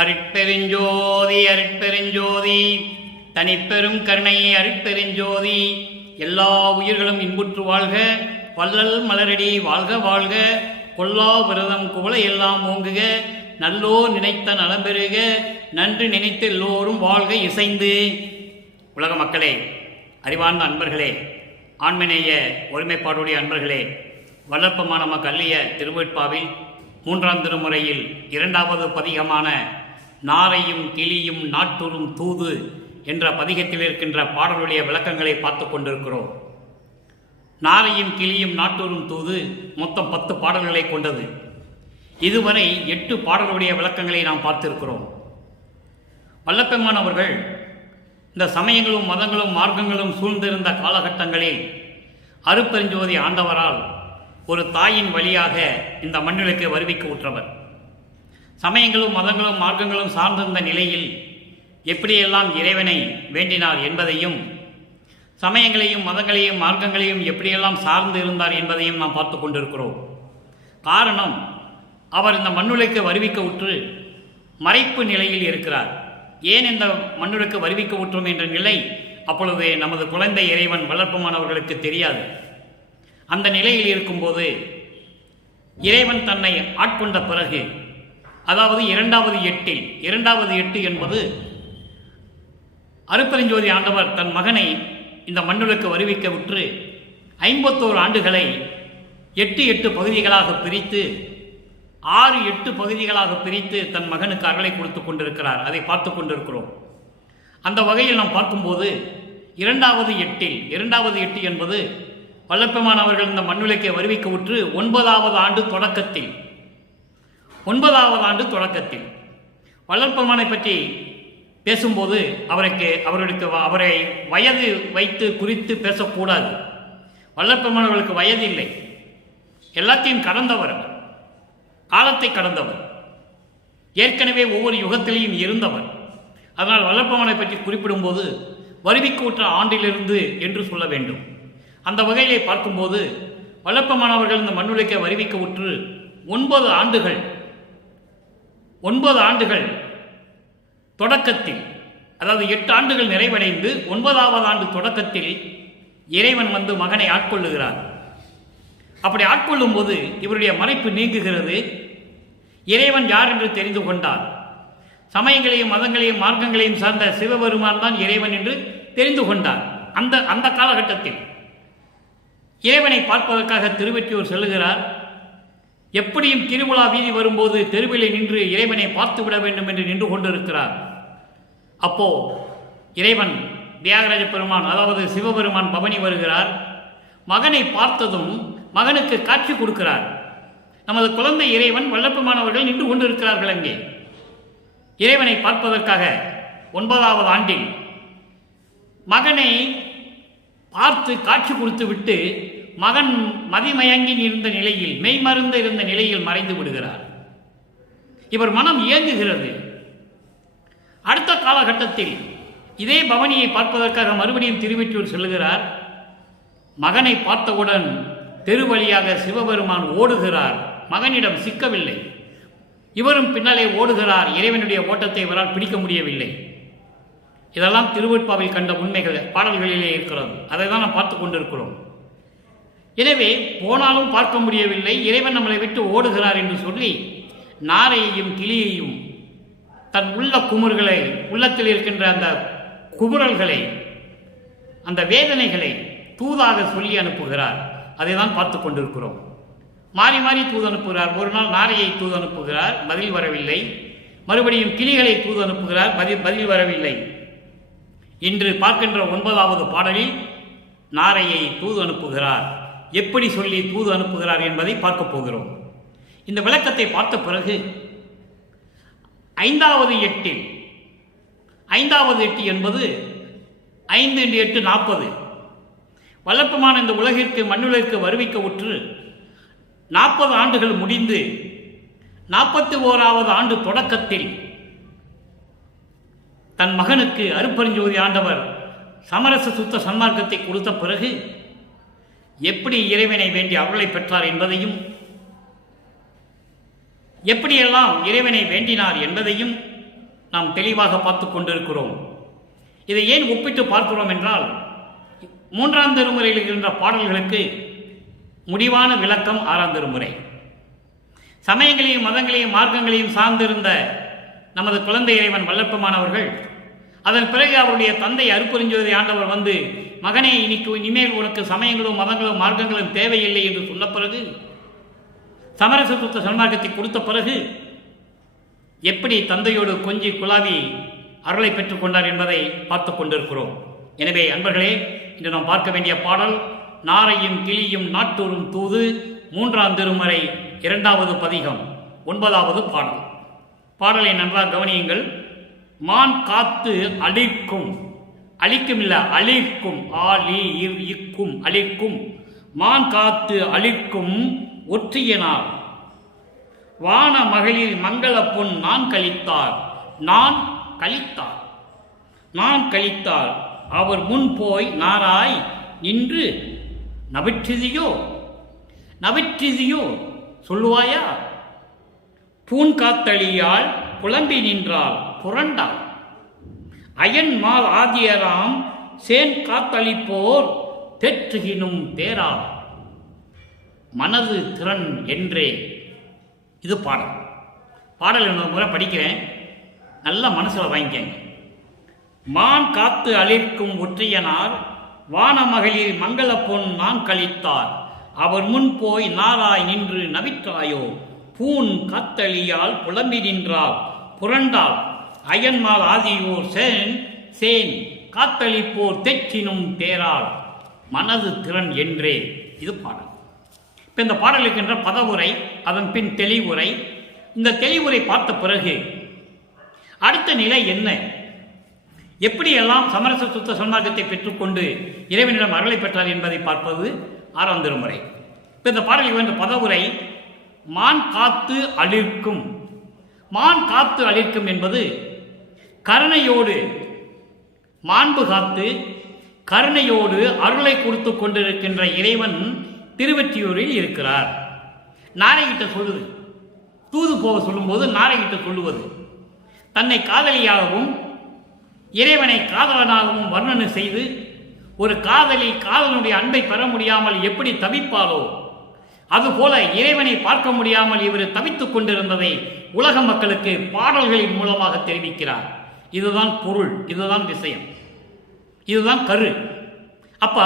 அருட்பெருஞ்சோதி அருட்பெருஞ்சோதி தனிப்பெரும் கருணை அருட்பெருஞ்சோதி. எல்லா உயிர்களும் இன்புற்று வாழ்க, வள்ளல் மலரடி வாழ்க வாழ்க. கொல்லா விரதம் குவளை எல்லாம் ஓங்குக, நல்லோ நினைத்த நலம்பெறுக. நன்று நினைத்து எல்லோரும் வாழ்க இசைந்து. உலக மக்களே, அறிவார்ந்த அன்பர்களே, ஆண்மநேய ஒருமைப்பாடுடைய அன்பர்களே, வளர்ப்பமான கல்லிய திருவெட்பாவில் 3ஆம் திருமுறையில் 2வது பதிகமான நாரையும் கிளியும் நாட்டுறும் தூது என்ற பதிகத்தில் இருக்கின்ற பாடலுடைய விளக்கங்களை பார்த்து கொண்டிருக்கிறோம். நாரையும் கிளியும் நாட்டுறும் தூது மொத்தம் 10 பாடல்களை கொண்டது. இதுவரை 8 பாடலுடைய விளக்கங்களை நாம் பார்த்திருக்கிறோம். வல்லப்பெருமான் அவர்கள் இந்த சமயங்களும் மதங்களும் மார்க்கங்களும் சூழ்ந்திருந்த காலகட்டங்களில் அருட்பெருஞ்சோதி ஆண்டவரால் ஒரு தாயின் வழியாக இந்த மண்ணிலுக்கு வருவிக்க உற்றவர். சமயங்களும் மதங்களும் மார்க்கங்களும் சார்ந்திருந்த நிலையில் எப்படியெல்லாம் இறைவனை வேண்டினார் என்பதையும், சமயங்களையும் மதங்களையும் மார்க்கங்களையும் எப்படியெல்லாம் சார்ந்து இருந்தார் என்பதையும் நாம் பார்த்து கொண்டிருக்கிறோம். காரணம், அவர் இந்த மண்ணுலைக்கு வருவிக்க உற்று மறைப்பு நிலையில் இருக்கிறார். ஏன் இந்த மண்ணுலைக்கு வருவிக்க உற்றோம் என்ற நிலை அப்பொழுது நமது குழந்தை இறைவன் வளர்ப்பமானவர்களுக்கு தெரியாது. அந்த நிலையில் இருக்கும்போது இறைவன் தன்னை ஆட்கொண்ட பிறகு, அதாவது 2வது எட்டில், 2வது எட்டு என்பது அருட்பெருஞ்சோதி ஆண்டவர் தன் மகனை இந்த மண்ணுலுக்கு வருவிக்க உற்று 51 ஆண்டுகளை 8 பகுதிகளாக பிரித்து 6 பகுதிகளாக பிரித்து தன் மகனுக்கு அருளை கொடுத்து கொண்டிருக்கிறார். அதை பார்த்து கொண்டிருக்கிறோம். அந்த வகையில் நாம் பார்க்கும்போது 2வது எட்டு என்பது வல்லப்பெருமான் அவர்கள் இந்த மண்ணுலைக்கு வருவிக்க உற்று 9வது ஆண்டு தொடக்கத்தில், 9வது ஆண்டு தொடக்கத்தில் வல்லப்பெருமானை பற்றி பேசும்போது அவரை வயது வைத்து குறித்து பேசக்கூடாது. வல்லப்பெருமான் அவர்களுக்கு வயது இல்லை, எல்லாத்தையும் கடந்தவர், காலத்தை கடந்தவர், ஏற்கனவே ஒவ்வொரு யுகத்திலையும் இருந்தவர். அதனால் வல்லப்பெருமானை பற்றி குறிப்பிடும்போது வருவிக்க உற்ற ஆண்டிலிருந்து என்று சொல்ல வேண்டும். அந்த வகையிலே பார்க்கும்போது வல்லப்பெருமான் அவர்கள் இந்த மண்ணுலைக்கு வருவிக்க உற்று 9 ஆண்டுகள் தொடக்கத்தில், அதாவது 8 ஆண்டுகள் நிறைவடைந்து 9வது ஆண்டு தொடக்கத்தில் இறைவன் வந்து மகனை ஆட்கொள்ளுகிறார். அப்படி ஆட்கொள்ளும் போது இவருடைய மறைப்பு நீங்குகிறது. இறைவன் யார் என்று தெரிந்து கொண்டார். சமயங்களையும் மதங்களையும் மார்க்கங்களையும் சார்ந்த சிவபெருமான் தான் இறைவன் என்று தெரிந்து கொண்டார். அந்த காலகட்டத்தில் இறைவனை பார்ப்பதற்காக திருவெற்றியூர் செல்லுகிறார். எப்படியும் திருவிழா வீதி வரும்போது தெருவிலே நின்று இறைவனை பார்த்து விட வேண்டும் என்று நின்று கொண்டிருக்கிறார். அப்போ இறைவன் தியாகராஜ பெருமான், அதாவது சிவபெருமான் பவனி வருகிறார். மகனை பார்த்ததும் மகனுக்கு காட்சி கொடுக்கிறார். நமது குழந்தை இறைவன் வல்லப்பெருமானவர்கள் நின்று கொண்டிருக்கிறார்கள். அங்கே இறைவனை பார்ப்பதற்காக 9வது ஆண்டில் மகனை பார்த்து காட்சி கொடுத்து விட்டு மகன் மதிமயங்கி இருந்த நிலையில், மெய்மறந்து இருந்த நிலையில் மறைந்து விடுகிறார். இவர் மனம் இயங்குகிறது. அடுத்த காலகட்டத்தில் இதே பவனியை பார்ப்பதற்காக மறுபடியும் திருவெற்றியூர் செல்லுகிறார். மகனை பார்த்தவுடன் தெரு வழியாக சிவபெருமான் ஓடுகிறார். மகனிடம் சிக்கவில்லை. இவரும் பின்னாலே ஓடுகிறார். இறைவனுடைய ஓட்டத்தை இவரால் பிடிக்க முடியவில்லை. இதெல்லாம் திருவெட்பாவில் கண்ட உண்மைகள் பாடல்களிலே இருக்கிறது. அதை தான் நாம் பார்த்து கொண்டிருக்கிறோம். எனவே போனாலும் பார்க்க முடியவில்லை, இறைவன் நம்மளை விட்டு ஓடுகிறார் என்று சொல்லி நாரையையும் கிளியையும் தன் உள்ள குமுறுகளை, உள்ளத்தில் இருக்கின்ற அந்த குமுறல்களை, அந்த வேதனைகளை தூதாக சொல்லி அனுப்புகிறார். அதை தான் பார்த்து கொண்டிருக்கிறோம். மாறி மாறி தூது அனுப்புகிறார். ஒரு நாள் நாரையை தூது அனுப்புகிறார், பதில் வரவில்லை. மறுபடியும் கிளிகளை தூது அனுப்புகிறார், பதில் வரவில்லை. இன்று பார்க்கின்ற 9வது பாடலில் நாரையை தூது அனுப்புகிறார். எப்படி சொல்லி தூது அனுப்புகிறார் என்பதை பார்க்க போகிறோம். இந்த விளக்கத்தை பார்த்த பிறகு 5வது எட்டு என்பது 5 × 8 40. வல்லப்பெருமான் இந்த உலகிற்கு மண்ணுலகிற்கு வருவிக்க உற்று 40 ஆண்டுகள் முடிந்து 41வது ஆண்டு தொடக்கத்தில் தன் மகனுக்கு அருட்பெருஞ்சோதி ஆண்டவர் சமரச சுத்த சன்மார்க்கத்தை கொடுத்த பிறகு எப்படி இறைவனை வேண்டி அருளை பெற்றார் என்பதையும், எப்படியெல்லாம் இறைவனை வேண்டினார் என்பதையும் நாம் தெளிவாக பார்த்து கொண்டிருக்கிறோம். இதை ஏன் ஒப்பிட்டு பார்க்கிறோம் என்றால், 3ஆம் திருமுறையில் இருக்கின்ற பாடல்களுக்கு முடிவான விளக்கம் 6ஆம் திருமுறை. சமயங்களையும் மதங்களையும் மார்க்கங்களையும் சார்ந்திருந்த நமது குழந்தை இறைவன் வல்லற்பமானவர்கள், அதன் பிறகு அவருடைய தந்தை அருட்பெருஞ்சோதி ஆண்டவர் வந்து, மகனே இனிமேல் உனக்கு சமயங்களும் மதங்களும் மார்க்கங்களும் தேவையில்லை என்று சொன்ன பிறகு, சமரச சுத்த சன்மார்க்கத்தை கொடுத்த பிறகு எப்படி தந்தையோடு கொஞ்சி குழாவி அருளை பெற்றுக்கொண்டார் என்பதை பார்த்து கொண்டிருக்கிறோம். எனவே அன்பர்களே, இன்று நாம் பார்க்க வேண்டிய பாடல் நாரையும் கிளியும் நாட்டூரும் தூது, 3ஆம் திருமுறை 2வது பதிகம் 9வது பாடல். பாடலை நன்றாக கவனியுங்கள். மான் காத்து அழிக்கும், அழிக்கும் இல்ல அழிக்கும், இக்கும் அழிக்கும், மான் காத்து அழிக்கும் ஒற்றியனார் வான மகளிர் மங்கள பொன் நான் கழித்தார், நான் கழித்தார், நான் கழித்தார், அவர் முன் போய் நாராய் நின்று நவிற்றிதியோ, நவிற்றிதியோ சொல்லுவாயா, பூன் காத்தளியால் புலம்பி நின்றால் புரண்டாள், அயன் மால் ஆதியராம் சேன் காத்தளிப்போர் தெற்றுகினும் தேரால், மனது திறன் என்றே. இது பாடல். பாடல் இன்னொரு முறை படிக்கிறேன், நல்லா மனசில் வாங்கிக்கங்க. மான் காத்து அழிக்கும் ஒற்றியனார் வானமகளிர் மங்கள பொன் நான் கழித்தார், அவர் முன் போய் நாராய் நின்று நவிற்றாயோ, பூன் காத்தளியால் புலம்பி நின்றால் புரண்டால், அயன்மால் ஆதியோர் சேன் சேன் காத்தளிப்போர் தெற்றினும் தேரால், மனது திறன் என்றே. இது பாடல். இப்போ இந்த பாடல் இருக்கின்ற பதவுரை, அதன் பின் தெளிவுரை. இந்த தெளிவுரை பார்த்த பிறகு அடுத்த நிலை என்ன, எப்படியெல்லாம் சமரச சுத்த சன்மார்க்கத்தை பெற்றுக்கொண்டு இறைவனிடம் அருளை பெற்றார் என்பதை பார்ப்பது 6ஆம் திருமுறை. இப்போ இந்த பாடலில் வந்த பதவுரை மான் காத்து அழிக்கும். மான் காத்து அழிக்கும் என்பது கருணையோடு, மாண்பு காத்து கருணையோடு அருளை கொடுத்து கொண்டிருக்கின்ற இறைவன் திருவெற்றியூரில் இருக்கிறார். நாரைகிட்ட சொல்லுது, தூது போக சொல்லும்போது நாரைகிட்ட சொல்லுவது, தன்னை காதலியாகவும் இறைவனை காதலனாகவும் வர்ணனை செய்து, ஒரு காதலி காதலனுடைய அன்பை பெற முடியாமல் எப்படி தவிப்பாளோ அதுபோல இறைவனை பார்க்க முடியாமல் இவர் தவித்துக் கொண்டிருந்ததை உலக மக்களுக்கு பாடல்களின் மூலமாக தெரிவிக்கிறார். இதுதான் பொருள், இதுதான் விஷயம், இதுதான் கரு. அப்ப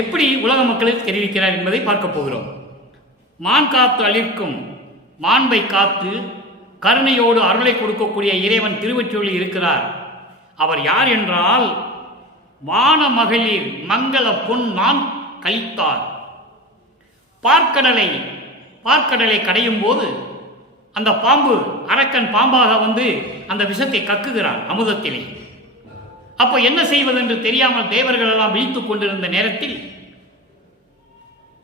எப்படி உலக மக்களுக்கு தெரிவிக்கிறார் என்பதை பார்க்க போகிறோம். மான் காத்து அழிக்கும், மாண்பை காத்து கருணையோடு அருளை கொடுக்கக்கூடிய இறைவன் திருவெற்றியூரில் இருக்கிறார். அவர் யார் என்றால், வான மகளிர் மங்கள பொன் நான் கழித்தார். பார்க்கடலை கடையும் போது அந்த பாம்பு அரக்கன் பாம்பாக வந்து அந்த விஷத்தை கக்குகிறான் அமுதத்திலே. அப்போ என்ன செய்வதென்று தெரியாமல் தேவர்கள் எல்லாம் விழித்துக் கொண்டிருந்த நேரத்தில்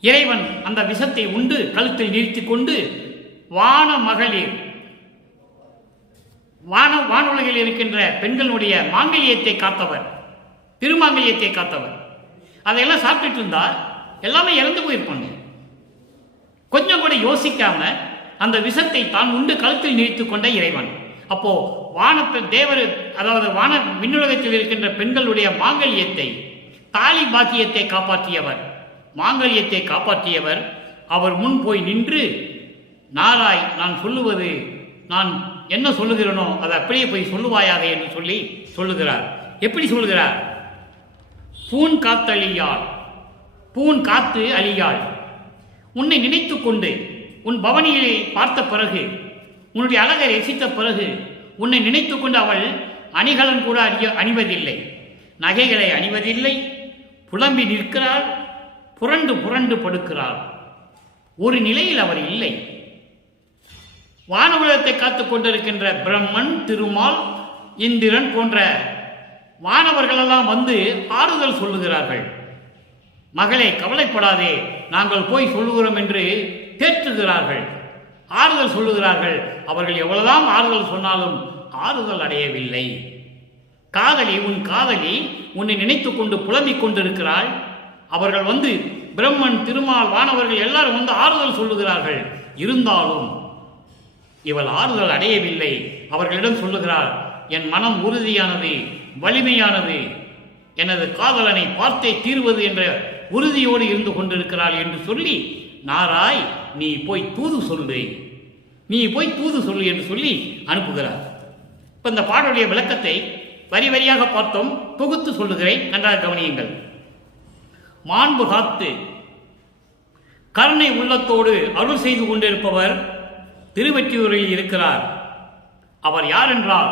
இறைவன் அந்த விஷத்தை உண்டு கழுத்தில் நிறுத்தி கொண்டு வான மகளிர், வானுலகில் இருக்கின்ற பெண்களுடைய மாங்கல்யத்தை காத்தவர், திருமாங்கல்யத்தை காத்தவர். அதையெல்லாம் சாப்பிட்டுட்டு இருந்தா எல்லாமே இறந்து போயிருப்பாங்க. கொஞ்சம் கூட யோசிக்காம அந்த விஷத்தை தான் உண்டு கழுத்தில் நிறுத்திக் கொண்ட இறைவன். அப்போ வானத்தில் தேவர், அதாவது வான விண்ணுலகத்தில் இருக்கின்ற பெண்களுடைய மாங்கல்யத்தை, தாலி பாக்கியத்தை காப்பாற்றியவர், மாங்கல்யத்தை காப்பாற்றியவர் அவர் முன் போய் நின்று, நாராய் நான் சொல்லுவது, நான் என்ன சொல்லுகிறேனோ அதை அப்படியே போய் சொல்லுவாயாக என்று சொல்லி சொல்லுகிறார். எப்படி சொல்லுகிறார்? பூன் காத்தழியாள், பூன் காத்து அழியாள். உன்னை நினைத்து கொண்டு உன் பவனியை பார்த்த பிறகு, உன்னுடைய அழகை ரசித்த பிறகு உன்னை நினைத்து கொண்டு அவள் அணிகலன் கூட அணிவதில்லை, நகைகளை அணிவதில்லை, புலம்பி நிற்கிறாள், புரண்டு புரண்டு படுக்கிறாள். ஒரு நிலையில் அவர் இல்லை. வானவுலகத்தை காத்துக் கொண்டிருக்கின்ற பிரம்மன், திருமால், இந்திரன் போன்ற வானவர்களெல்லாம் வந்து ஆறுதல் சொல்லுகிறார்கள். மகளே கவலைப்படாதே, நாங்கள் போய் சொல்லுகிறோம் என்று தேற்றுகிறார்கள், ஆறுதல் சொல்லுகிறார்கள். அவர்கள் எவ்வளவுதான் ஆறுதல் சொன்னாலும் ஆறுதல் அடையவில்லை. காதலி, உன் காதலி உன்னை நினைத்து கொண்டு புலம்பிக் கொண்டிருக்கிறாள். அவர்கள் வந்து பிரம்மன், திருமால், வானவர்கள் எல்லாரும் வந்து ஆறுதல் சொல்லுகிறார்கள். இருந்தாலும் இவள் ஆறுதல் அடையவில்லை. அவர்களிடம் சொல்லுகிறார், என் மனம் உறுதியானது, வலிமையானது, எனது காதலனை பார்த்தே தீர்வது என்ற உறுதியோடு இருந்து கொண்டிருக்கிறாள் என்று சொல்லி, நாராய் நீ போய் தூது சொல்லு, நீ போய் தூது சொல்லு என்று சொல்லி அனுப்புகிறார். இப்போ இந்த பாடலுடைய விளக்கத்தை வரி வரியாக பார்த்தோம், தொகுத்து சொல்லுகிறேன், நன்றாக கவனியுங்கள். மாண்பு காத்து கருணை உள்ளத்தோடு அருள் செய்து கொண்டிருப்பவர் திருவெற்றியூரில் இருக்கிறார். அவர் யார் என்றால்,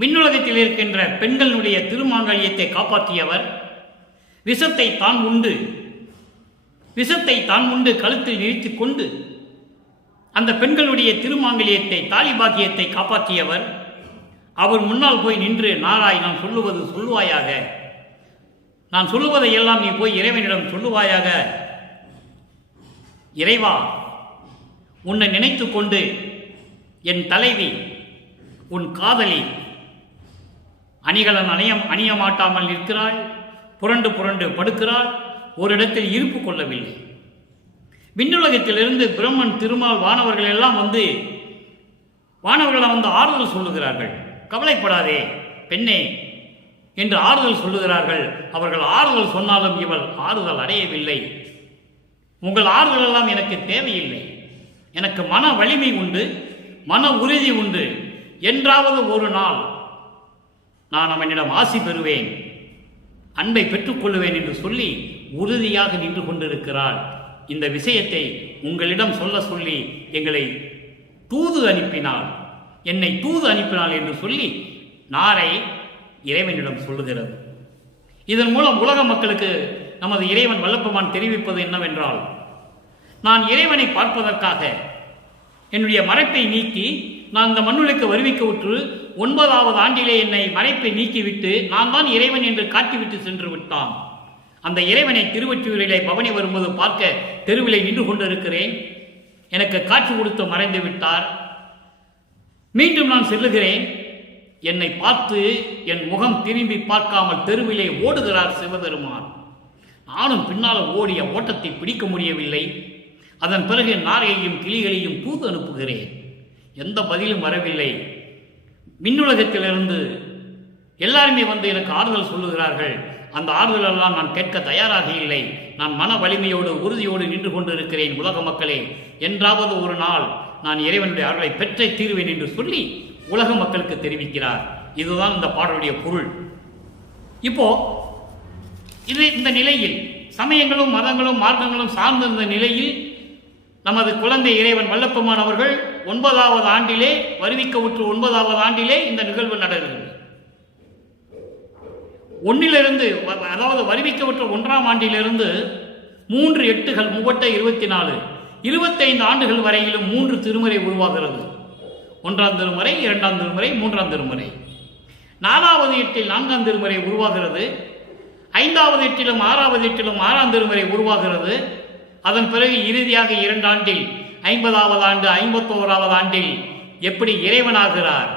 விண்ணுலகத்தில் இருக்கின்ற பெண்களுடைய திருமாங்கல்யத்தை காப்பாற்றியவர், விஷத்தை தான் உண்டு கழுத்தில் நிறுத்திக் கொண்டு அந்த பெண்களுடைய திருமாங்கல்யத்தை, தாலி பாக்கியத்தை காப்பாற்றியவர். அவர் முன்னால் போய் நின்று, நாராய் நான் சொல்லுவது சொல்லுவாயாக, நான் சொல்லுவதை எல்லாம் நீ போய் இறைவனிடம் சொல்லுவாயாக. இறைவா, உன்னை நினைத்து கொண்டு என் தலைவி, உன் காதலி அணிகலன் அணிய மாட்டாமல் நிற்கிறாள், புரண்டு புரண்டு படுக்கிறாள், ஒரு இடத்தில் இருப்பு கொள்ளவில்லை. விண்ணுலகத்திலிருந்து பிரம்மன், திருமால், வானவர்கள் எல்லாம் வந்து ஆறுதல் சொல்லுகிறார்கள். கவலைப்படாதே பெண்ணே என்று ஆறுதல் சொல்லுகிறார்கள். அவர்கள் ஆறுதல் சொன்னாலும் இவள் ஆறுதல் அடையவில்லை. உங்கள் ஆறுதல் எல்லாம் எனக்கு தேவையில்லை, எனக்கு மன வலிமை உண்டு, மன உறுதி உண்டு, என்றாவது ஒரு நாள் நான் அவனிடம் ஆசி பெறுவேன், அன்பை பெற்றுக்கொள்ளுவேன் என்று சொல்லி உறுதியாக நின்று கொண்டிருக்கிறாள். இந்த விஷயத்தை உங்களிடம் சொல்ல சொல்லி எங்களை என்னை தூது அனுப்பினாள் என்று சொல்லி நாரை இறைவனிடம் சொல்லுகிறது. இதன் மூலம் உலக மக்களுக்கு நமது இறைவன் வல்லப்பெருமான் தெரிவிப்பது என்னவென்றால், நான் இறைவனை பார்ப்பதற்காக என்னுடைய மறைப்பை நீக்கி நான் இந்த மண்ணுலக்கு வருவிக்க விட்டு 9வது ஆண்டிலே என்னை மறைப்பை நீக்கிவிட்டு நான் தான் இறைவன் என்று காட்டிவிட்டு சென்று விட்டான். அந்த இறைவனை திருவொற்றியூரிலே பவனி வரும்போது பார்க்க தெருவிலே நின்று கொண்டிருக்கிறேன். எனக்கு காட்சி கொடுத்து மறைந்து விட்டார். மீண்டும் நான் செல்லுகிறேன். என்னை பார்த்து என் முகம் திரும்பி பார்க்காமல் தெருவிலே ஓடுகிறார் சிவபெருமான். நானும் பின்னால் ஓடிய ஓட்டத்தை பிடிக்க முடியவில்லை. அதன் பிறகு நாரையையும் கிளிகளையும் தூது அனுப்புகிறேன். எந்த பதிலும் வரவில்லை. விண்ணுலகத்திலிருந்து எல்லாருமே வந்து எனக்கு ஆறுதல் சொல்லுகிறார்கள். அந்த ஆறுதலெல்லாம் நான் கேட்க தயாராக இல்லை. நான் மன வலிமையோடு உறுதியோடு நின்று கொண்டிருக்கிறேன். உலக மக்களே, என்றாவது ஒரு நாள் நான் இறைவனுடைய அருளை பெற்றே தீர்வேன் என்று சொல்லி உலக மக்களுக்கு தெரிவிக்கிறார். இதுதான் இந்த பாடலுடைய பொருள். இப்போ இந்த நிலையில் சமயங்களும் மதங்களும் மார்க்கங்களும் சார்ந்திருந்த நிலையில் நமது குழந்தை இறைவன் வல்லப்பெருமான் அவர்கள் 9வது ஆண்டிலே வருவிக்க உற்று 9வது ஆண்டிலே இந்த நிகழ்வு நடக்கிறது. 1 அதாவது வருவிக்க உற்ற 1ஆம் ஆண்டிலிருந்து 3 8கள் 24 25 ஆண்டுகள் வரையிலும் 3 திருமுறை உருவாகிறது. 1ஆம் திருமுறை, 2ஆம் திருமுறை, 3ஆம் திருமுறை. 4வது எட்டில் 4ஆம் திருமுறை உருவாகிறது. 5வது எட்டிலும் 6வது எட்டிலும் 6ஆம் திருமுறை உருவாகிறது. அதன் பிறகு இறுதியாக 2 ஆண்டில் 50வது ஆண்டு 51வது ஆண்டில் எப்படி இறைவனாகிறார்,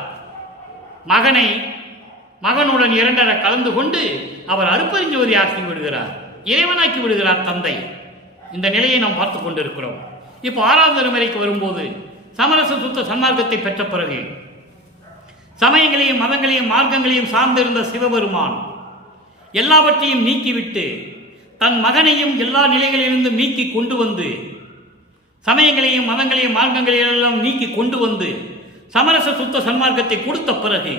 மகனுடன் 2 கலந்து கொண்டு அவர் அருப்பெருஞ்சோதி ஆக்கி விடுகிறார், இறைவனாக்கி விடுகிறார் தந்தை. இந்த நிலையை நாம் பார்த்து கொண்டிருக்கிறோம். இப்போ 6ஆம் திருமுறைக்கு வரும்போது சமரச சுத்த சன்மார்க்கத்தை பெற்ற பிறகு சமயங்களையும் மதங்களையும் மார்க்கங்களையும் சார்ந்திருந்த சிவபெருமான் எல்லாவற்றையும் நீக்கிவிட்டு தன் மகனையும் எல்லா நிலைகளிலிருந்து நீக்கி கொண்டு வந்து சமயங்களையும் மதங்களையும் மார்க்கங்களையும் எல்லாம் நீக்கி கொண்டு வந்து சமரச சுத்த சன்மார்க்கத்தை கொடுத்த பிறகு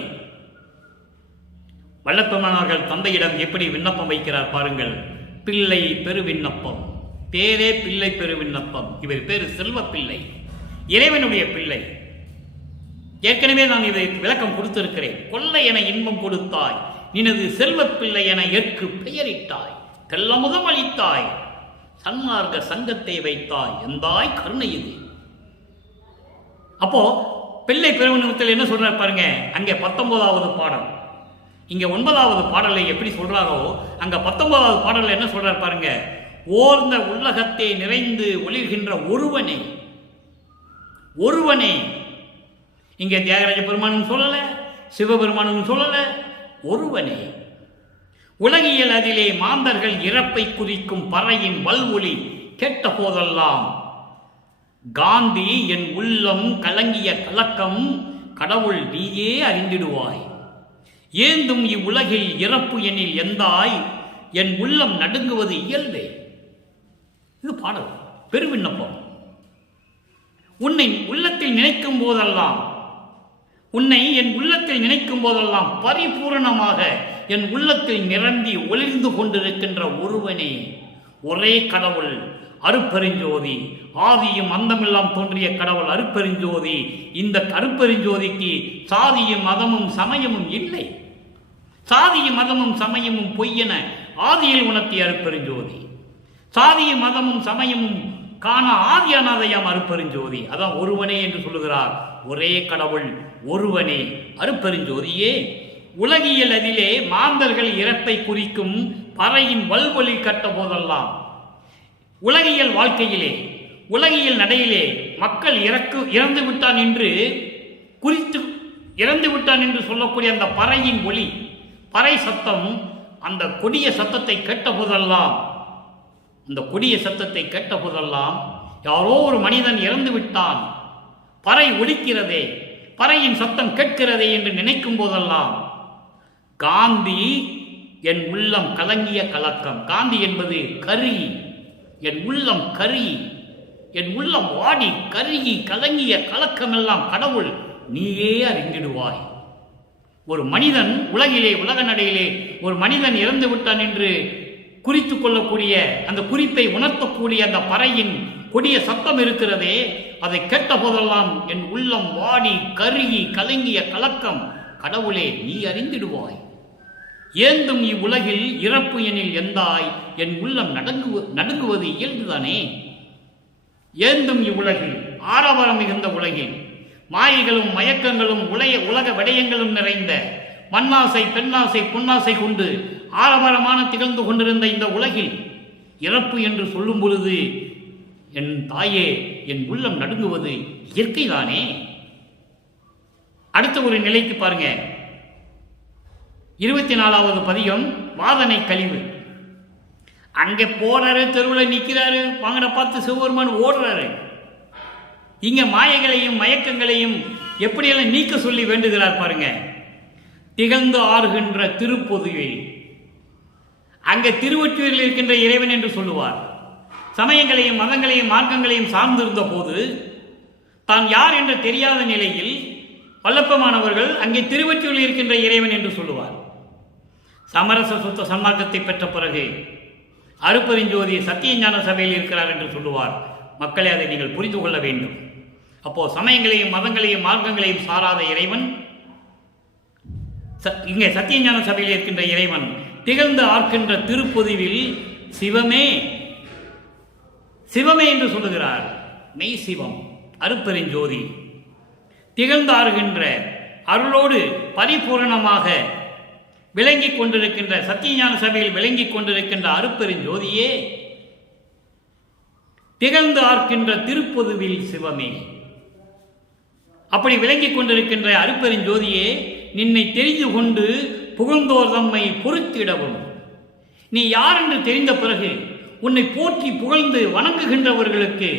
வல்லப்பெருமானார்கள் தந்தையிடம் எப்படி விண்ணப்பம் வைக்கிறார் பாருங்கள். பிள்ளை பெரு விண்ணப்பம், பேரே பிள்ளை பெரு விண்ணப்பம். இவர் பேரு செல்வ பிள்ளை, இறைவனுடைய பிள்ளை. ஏற்கனவே நான் இதை விளக்கம் கொடுத்திருக்கிறேன். கொள்ளை என இன்பம் கொடுத்தாய், நினது செல்வ பிள்ளை என ஏற்கு பெயரிட்டாய், தெல்லமுகம் அளித்தாய், சன்மார்க்க சங்கத்தை வைத்தாய், எந்தாய் கருணை இது. அப்போ பிள்ளை பெருவிண்ணப்பத்தில் என்ன சொல்றார் பாருங்க. அங்கே 19வது பாடல், இங்க 9வது பாடலை எப்படி சொல்றாரோ அங்க 19வது பாடல்ல என்ன சொல்றார் பாருங்க. ஓர்ந்த உள்ளகத்தை நிறைந்து ஒளிர்கின்ற ஒருவனே. இங்கே தியாகராஜ பெருமானும் சொல்லல, சிவபெருமானும் சொல்லல, ஒருவனே. உலகியல் அதிலே மாந்தர்கள் இறப்பை குறிக்கும் பறையின் வல்வொலி கேட்ட போதெல்லாம் காந்தி என் உள்ளம் கலங்கிய கலக்கம் கடவுள் நீயே அறிந்திடுவாய். ஏந்தும் இவ்வுலகில் இறப்பு எனில் எந்தாய், என் உள்ளம் நடுங்குவது இயல்பே. இது பாடல், பெருவிண்ணப்பம். உன்னை உள்ளத்தில் நினைக்கும் போதெல்லாம், உன்னை என் உள்ளத்தில் நினைக்கும் போதெல்லாம் பரிபூரணமாக என் உள்ளத்தில் நிரம்பி ஒளிர்ந்து கொண்டிருக்கின்ற ஒருவனே, ஒரே கடவுள் அருட்பெருஞ்சோதி, ஆதியும் அந்தமெல்லாம் தோன்றிய கடவுள் அருட்பெருஞ்சோதி. இந்த அருட்பெருஞ்சோதிக்கு சாதியும் மதமும் சமயமும் இல்லை. சாதியும் மதமும் சமயமும் பொய்யென ஆதியில் உணர்த்திய அருட்பெருஞ்சோதி. சாதியும் மதமும் சமயமும் காண ஆதியானதையாம் அருட்பெருஞ்சோதி. அதான் ஒருவனே என்று சொல்லுகிறார். ஒரே கடவுள் ஒருவனே அருட்பெருஞ்சோதியே. உலகியல் அதிலே மாந்தர்கள் இறப்பை குறிக்கும் பறையின் வல்வொலி கட்ட போதெல்லாம், உலகியல் வாழ்க்கையிலே, உலகியல் நடையிலே மக்கள் இறந்து விட்டான் என்று குறித்து, இறந்து விட்டான் என்று சொல்லக்கூடிய அந்த பறையின் ஒலி, பறை சத்தம், அந்த கொடிய சத்தத்தை கேட்ட போதெல்லாம், அந்த கொடிய சத்தத்தை கேட்ட போதெல்லாம் யாரோ ஒரு மனிதன் இறந்து விட்டான், பறை ஒலிக்கிறதே, பறையின் சத்தம் கேட்கிறதே என்று நினைக்கும் போதெல்லாம் காந்தி என் உள்ளம் கலங்கிய கலக்கம். காந்தி என்பது கரி, என் உள்ளம் கரி, என் உள்ளம் வாடி கருகி கலங்கிய கலக்கமெல்லாம் கடவுள் நீயே அறிந்திடுவாய். ஒரு மனிதன் உலகிலே, உலக நடையிலே ஒரு மனிதன் இறந்து விட்டான் என்று குறித்து கொள்ளக்கூடிய, அந்த குறிப்பை உணர்த்தக்கூடிய அந்த பறையின் கொடிய சத்தம் இருக்கிறதே, அதை கேட்ட போதெல்லாம் என் உள்ளம் வாடி கருகி கலங்கிய கலக்கம் கடவுளே நீ அறிந்திடுவாய். ஏந்தும் இவ்வுலகில் இறப்பு எனில் எந்தாய், என் உள்ளம் நடுங்குவது இயல்புதானே. ஏந்தும் இவ்வுலகில், ஆரவாரம் மிகுந்த உலகில், மாயைகளும் மயக்கங்களும் உலக விடயங்களும் நிறைந்த மண்ணாசை பெண்ணாசை பொன்னாசை கொண்டு ஆரவாரமான திகழ்ந்து கொண்டிருந்த இந்த உலகில் இறப்பு என்று சொல்லும் பொழுது என் தாயே என் உள்ளம் நடுங்குவது இயற்கைதானே. அடுத்த ஒரு நிலைக்கு பாருங்க, 24வது பதிகம் வாதனை கழிவு. அங்கே போறாரு, தெருவில் நிற்கிறாரு, வாங்கட பார்த்து சிவபெருமான் ஓடுறாரு. இங்க மாயைகளையும் மயக்கங்களையும் எப்படியெல்லாம் நீக்க சொல்லி வேண்டுகிறார் பாருங்க. திகழ்ந்து ஆறுகின்ற திருப்பொதுவில், அங்கே திருவொற்றியூரில் இருக்கின்ற இறைவன் என்று சொல்லுவார். சமயங்களையும் மதங்களையும் மார்க்கங்களையும் சார்ந்திருந்த போது தான் யார் என்று தெரியாத நிலையில் வல்லப்பமானவர்கள் அங்கே திருவொற்றியூரில் இருக்கின்ற இறைவன் என்று சொல்லுவார். சமரச சுத்த சன்மார்க்கத்தை பெற்ற பிறகு அருட்பெருஞ்சோதி சத்தியஞான சபையில் இருக்கிறார் என்று சொல்லுவார். மக்களை அதை நீங்கள் புரிந்து கொள்ள வேண்டும். அப்போ சமயங்களையும் மதங்களையும் மார்க்கங்களையும் சாராத இறைவன் இங்கே சத்தியஞான சபையில் இருக்கின்ற இறைவன் திகழ்ந்து ஆர்க்கின்ற திருப்பொதுவில் சிவமே சிவமே என்று சொல்லுகிறார். மெய் சிவம் அருட்பெருஞ்சோதி திகழ்ந்து ஆறுகின்ற அருளோடு பரிபூரணமாக விளங்கிக் கொண்டிருக்கின்ற, சத்தியஞான சபையில் விளங்கிக் கொண்டிருக்கின்ற அருட்பெருஞ்சோதியே, திகழ்ந்து ஆர்க்கின்ற திருப்பொதுவில் சிவமே. அப்படி விளங்கிக் கொண்டிருக்கின்ற அருட்பெருஞ்சோதியே, நின்னை தெரிந்து கொண்டு புகழ்ந்தோர் தம்மை பொறுத்திடவும், நீ யார் என்று தெரிந்த பிறகு உன்னை போற்றி புகழ்ந்து வணங்குகின்றவர்களுக்கு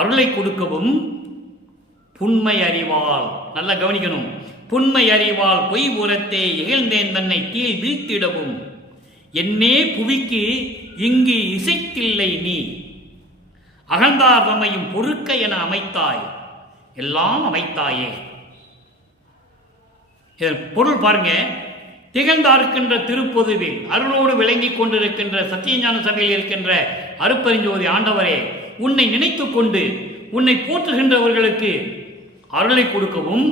அருளை கொடுக்கவும், புண்மை அறிவால், நல்லா கவனிக்கணும், புண்மை அறிவால் பொய் உரத்தே இகழ்ந்தேன் தன்னை கீழ் வீழ்த்திடவும், என்னே புவிக்கு இங்கு இசைத்தில்லை நீ, அகழ்ந்தார் தம்மையும் பொறுக்க என அமைத்தாய், எல்லாம் அமைத்தாயே. பொருள் பாருங்க, திகழ்ந்தார்க்கின்ற திருப்பொதுவில் அருளோடு விளங்கிக் கொண்டிருக்கின்ற சத்தியஞான சபையில் இருக்கின்ற அருட்பெருஞ்சோதி ஆண்டவரே, உன்னை நினைத்து கொண்டு உன்னை போற்றுகின்றவர்களுக்கு அருளை கொடுக்கவும்,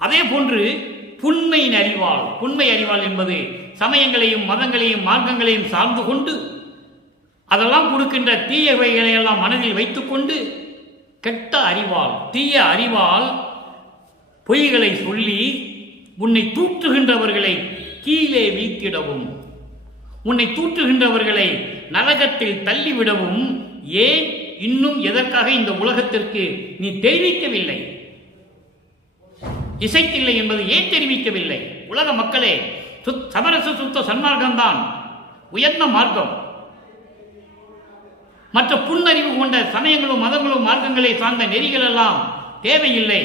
அதே போன்று புண்மையின் அறிவால், புண்மை அறிவால் என்பது சமயங்களையும் மதங்களையும் மார்க்கங்களையும் சார்ந்து கொண்டு அதெல்லாம் கொடுக்கின்ற தீயவைகளை எல்லாம் மனதில் வைத்துக்கொண்டு கெட்ட அறிவால், தீய அறிவால் பொய்களை சொல்லி உன்னை தூற்றுகின்றவர்களை கீழே வீழ்த்திடவும், உன்னை தூற்றுகின்றவர்களை நரகத்தில் தள்ளிவிடவும், ஏன் இன்னும் எதற்காக இந்த உலகத்திற்கு நீ தெரிவிக்கவில்லை, இசைத்தில்லை என்பது ஏன் தெரிவிக்கவில்லை? உலக மக்களே, சமரச சுத்த சன்மார்க்கம்தான் உயர்ந்த மார்க்கம். மற்ற புன்னறிவு கொண்ட சமயங்களும் மதங்களும் மார்க்கங்களை சார்ந்த நெறிகள் எல்லாம் தேவையில்லை.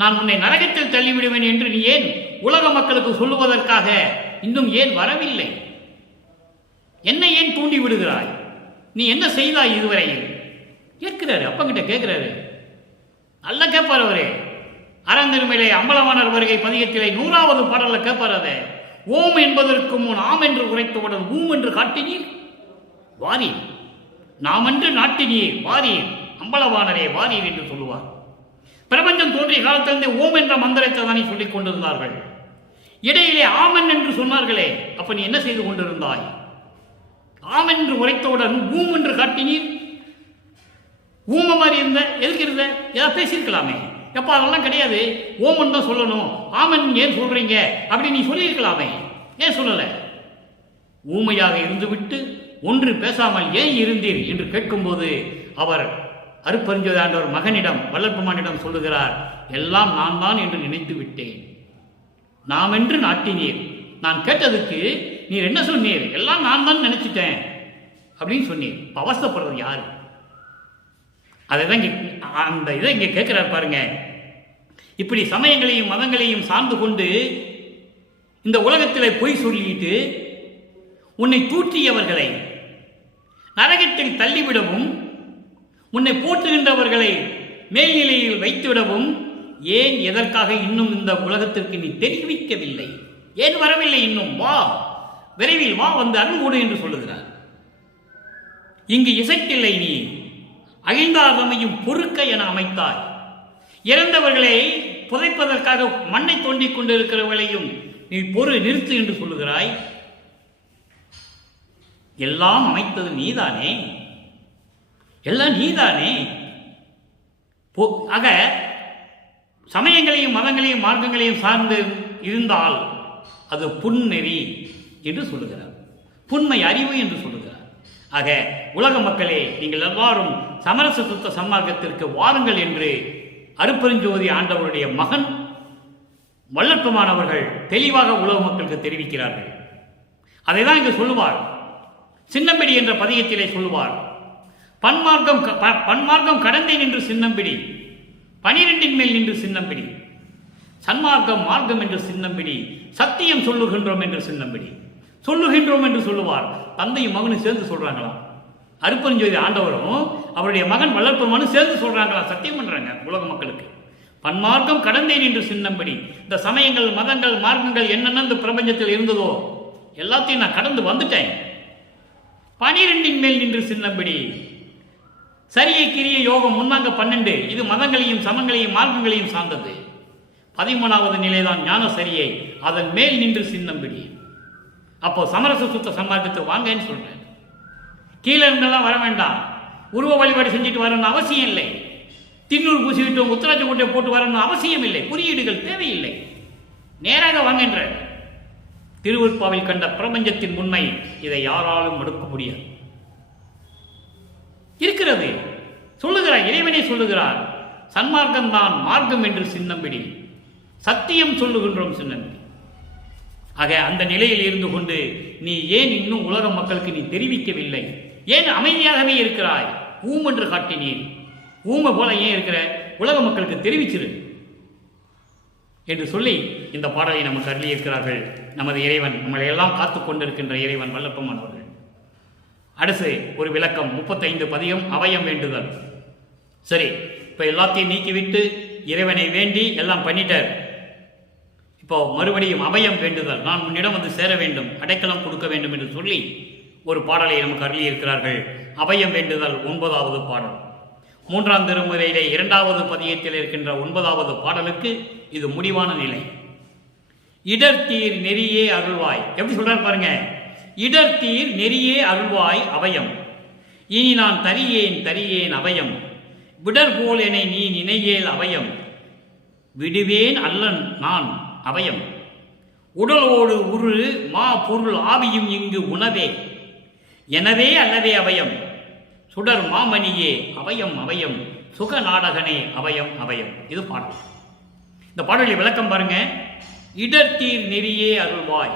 நான் உன்னை நரகத்தில் தள்ளிவிடுவேன் என்று நீ ஏன் உலக மக்களுக்கு சொல்லுவதற்காக இன்னும் ஏன் வரவில்லை? என்னை ஏன் தூண்டி விடுகிறாய்? நீ என்ன செய்தாய் இதுவரையில்? கேட்கிறாரு, அப்பங்கிட்ட கேட்கிறாரு. நல்லா கேட்பார் அவரே. அறந்திருமையிலே அம்பலவாணர் வருகை பதிகத்திலே 100வது பாடல்ல கேட்பார். அதை ஓம் என்பதற்கு முன் ஆம் என்று உரைத்தவுடன் ஊம் என்று காட்டினீர் வாரீர், நாம் என்று நாட்டினீர் வாரீர், அம்பலவாணரே வாரீர் என்று சொல்லுவார். பிரபஞ்சம் தோன்றிய காலத்திலிருந்தே ஓம் என்ற மந்திரத்தை தானே சொல்லிக் கொண்டிருந்தார்கள். இடையிலே ஆமன் என்று சொன்னார்களே, அப்ப நீ என்ன செய்து கொண்டிருந்தாய்? ஆமன் என்று உரைத்தவுடன் ஊம் என்று காட்டினீர். ஊம மாதிரி இருந்த எதுக்கு இருந்த? ஏதாவது பேசியிருக்கலாமே. எப்ப அதெல்லாம் கிடையாது, ஓமன் தான் சொல்லணும், ஆமன் ஏன் சொல்றீங்க அப்படி நீ சொல்லியிருக்கலாமே, ஏன் சொல்லல? ஊமையாக இருந்துவிட்டு ஒன்று பேசாமல் ஏன் இருந்தீர் என்று கேட்கும்போது அவர் அருட்பெருஞ்சோதி ஆண்டவர் மகனிடம் வல்லற்பெருமானிடம் சொல்லுகிறார், எல்லாம் நான் தான் என்று நினைத்து விட்டேன், நாம் என்று நாட்டினீர். நான் கேட்டதுக்கு நீர் என்ன சொன்னீர்? எல்லாம் நான் தான் நினைச்சிட்டேன் அப்படின்னு சொன்னீர். அவஸ்தப்படுறது யாரு? அதைதான் அந்த இதை இங்கே கேட்கிறார் பாருங்க. இப்படி சமயங்களையும் மதங்களையும் சார்ந்து கொண்டு இந்த உலகத்தில் பொய் சொல்லிட்டு உன்னை தூற்றியவர்களை நரகத்தில் தள்ளிவிடவும் உன்னை போற்றுகின்றவர்களை மேல்நிலையில் வைத்துவிடவும் ஏன் எதற்காக இன்னும் இந்த உலகத்திற்கு நீ தெரிவிக்கவில்லை? ஏன் வரவில்லை இன்னும்? வா, விரைவில் வா, வந்து அருள்கூடு என்று சொல்லுகிறார். இங்கு இசைக்கில்லை, நீ அழிந்தாதமையும் பொறுக்க என அமைத்தாய். இறந்தவர்களை புதைப்பதற்காக மண்ணை தோண்டிக் கொண்டிருக்கிறவர்களையும் நீ பொறு நிறுத்து என்று சொல்லுகிறாய். எல்லாம் அமைத்தது நீதானே, எல்லாம் நீதானே. ஆக சமயங்களையும் மதங்களையும் மார்க்கங்களையும் சார்ந்து இருந்தால் அது புன்னெறி என்று சொல்லுகிறார், புண்மை அறிவு என்று சொல்லுகிறார். ஆக உலக மக்களே, நீங்கள் எல்லாரும் சமரச சுத்த சன்மார்க்கத்திற்கு வாருங்கள் என்று அருட்பெருஞ்சோதி ஆண்டவருடைய மகன் வல்லற்பெருமானவர்கள் தெளிவாக உலக மக்களுக்கு தெரிவிக்கிறார்கள். அதை தான் இங்கு சொல்லுவார். சின்னம்பிடி என்ற பதிகத்திலே சொல்லுவார், பன்மார்க்கம் கடந்தே நின்று சின்னம்பிடி, 12 மேல் நின்று சின்னம்பிடி, சன்மார்க்கம் மார்க்கம் என்று சின்னம்பிடி, சத்தியம் சொல்லுகின்றோம் என்று சின்னம்பிடி. சொல்லுகின்றோம் என்று சொல்லுவார். தந்தையும் மகனும் சேர்ந்து சொல்றாங்களாம். அருட்பெருஞ்சோதி ஆண்டவரும் அவருடைய மகன் வல்லற்பெருமானும் சேர்ந்து சொல்றாங்களாம், சத்தியம் பண்றாங்க உலக மக்களுக்கு. பன்மார்க்கம் கடந்தே நின்று சின்னம்படி, இந்த சமயங்கள் மதங்கள் மார்க்கங்கள் என்னென்ன இந்த பிரபஞ்சத்தில் இருந்ததோ எல்லாத்தையும் நான் கடந்து வந்துட்டேன். 12 மேல் நின்று சின்னம்படி, சரியை கிரிய யோகம் முன்னாங்க 12, இது மதங்களையும் சமங்களையும் மார்க்கங்களையும் சார்ந்தது. 13வது நிலைதான் ஞான சரியை, அதன் மேல் நின்று சின்னம்படி. அப்போ சமரச சுத்த சன்மார்க்கத்தை வாங்கன்னு சொல்றேன். கீழே இருந்தெல்லாம் வர வேண்டாம், உருவ வழிபாடு செஞ்சுட்டு வரணும்னு அவசியம் இல்லை, தின்னூர் பூசிவிட்டு உத்தராட்ச கூட்டை போட்டு வரணும்னு அவசியம் இல்லை, குறியீடுகள் தேவையில்லை, நேராக வாங்கன்ற. திருவருட்பாவில் கண்ட பிரபஞ்சத்தின் உண்மை, இதை யாராலும் மறுக்க முடியாது. இருக்கிறது, சொல்லுகிறார், இறைவனே சொல்லுகிறார், சன்மார்க்கம் தான் மார்க்கம் என்று சின்னம்பிடி, சத்தியம் சொல்லுகின்றோம் சின்னம்பிடி. ஆக அந்த நிலையில் இருந்து கொண்டு நீ ஏன் இன்னும் உலக மக்களுக்கு நீ தெரிவிக்கவில்லை? ஏன் அமைதியாகவே இருக்கிறாய்? ஊம் என்று காட்டினீர், ஊமை போல ஏன் இருக்கிற? உலக மக்களுக்கு தெரிவிச்சிரு என்று சொல்லி இந்த பாடலை நமக்கு அருளியிருக்கிறார்கள் நமது இறைவன், நம்மளை எல்லாம் காத்து கொண்டிருக்கின்ற இறைவன் வல்லற்பெருமானவர்கள். அடுத்து ஒரு விளக்கம், 35 பதிகம் அபயம் வேண்டுதல். சரி, இப்போ எல்லாத்தையும் நீக்கிவிட்டு இறைவனை வேண்டி எல்லாம் பண்ணிட்டார். இப்போ மறுபடியும் அபயம் வேண்டுதல், நான் உன்னிடம் வந்து சேர வேண்டும், அடைக்கலம் கொடுக்க வேண்டும் என்று சொல்லி ஒரு பாடலை நமக்கு அருளியிருக்கிறார்கள். அபயம் வேண்டுதல் 9வது பாடல். 3ஆம் திருமுறையிலே 2வது பதிகத்தில் இருக்கின்ற 9வது பாடலுக்கு இது முடிவான நிலை. இடர்த்தீர் நெறியே அருள்வாய். எப்படி சொல்றார் பாருங்க, இடர்த்தீர் நெறியே அருள்வாய் அபயம், இனி நான் தரியேன் அபயம், விடர்போல் என நீ நினையேல் அபயம், விடுவேன் அல்லன் நான் அபயம், உடலோடு உரு மா பொருள் ஆவியும் இங்கு உணவே, எனவே அல்லவே அபயம், சுடர் மாமணியே அபயம் அபயம், சுக நாடகனே அபயம் அபயம். இது பாடல். இந்த பாடலில் விளக்கம் பாருங்க. இடர்த்தீர் நெறியே அருள்வாய்.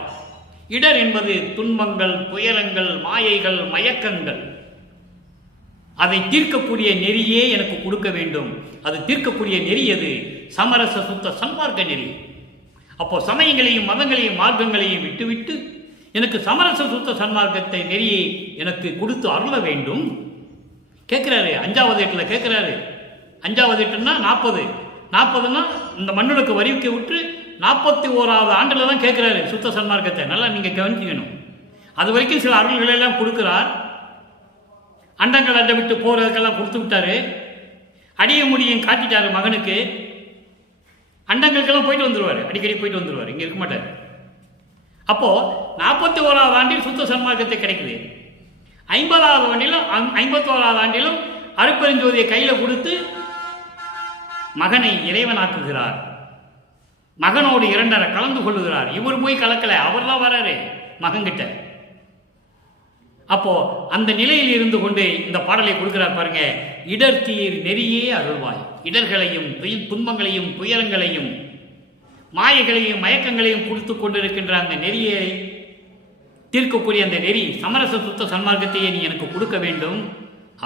இடர் என்பது துன்பங்கள், துயரங்கள், மாயைகள், மயக்கங்கள். அதை தீர்க்கக்கூடிய நெறியே எனக்கு கொடுக்க வேண்டும். அது தீர்க்கக்கூடிய நெறி எது? சமரச சுத்த சன்மார்க்க நெறி. அப்போ சமயங்களையும் மதங்களையும் மார்க்கங்களையும் விட்டுவிட்டு எனக்கு சமரச சுத்த சன்மார்க்கத்தை நெறியை எனக்கு கொடுத்து அருள வேண்டும் கேட்கிறாரு. 5வது எட்டில் கேட்கிறாரு. 5வது எட்டுன்னா 40னா இந்த மண்ணுக்கு வரிவிக்க விட்டு 41வது ஆண்டில் தான் கேட்கிறாரு சுத்த சன்மார்க்கத்தை. நல்லா நீங்க கவனிக்கணும். அது வரைக்கும் சில அருள்களை எல்லாம் கொடுக்கிறார். அண்டங்கள் அண்டை விட்டு போறதுக்கெல்லாம் கொடுத்து விட்டாரு. அடிய முடியும் காட்டிட்டாரு மகனுக்கு. அண்டங்களுக்கெல்லாம் போயிட்டு வந்துடுவார், அடிக்கடி போயிட்டு வந்துடுவார், இங்கே இருக்க மாட்டார். அப்போ 41வது ஆண்டில் சுத்த சன்மார்க்கத்தை கிடைக்குது. 51வது ஆண்டிலும் அருட்பெருஞ்சோதியை கையில் கொடுத்து மகனை இறைவனாக்குகிறார். மகனோடு 2.5 கலந்து கொள்ளுகிறார். இவர் போய் கலக்கல, அவர்லாம் வராரு மகன்கிட்ட. அப்போ அந்த நிலையில் இருந்து கொண்டு இந்த பாடலை கொடுக்கிறார் பாருங்க. இடர்த்தீர் நெறியே அருள்வாய். இடர்களையும் துன்பங்களையும் துயரங்களையும் மாயைகளையும் மயக்கங்களையும் கொடுத்து கொண்டிருக்கின்ற அந்த நெறியை தீர்க்கக்கூடிய அந்த நெறி சமரச சுத்த சன்மார்க்கத்தையே நீ எனக்கு கொடுக்க வேண்டும்.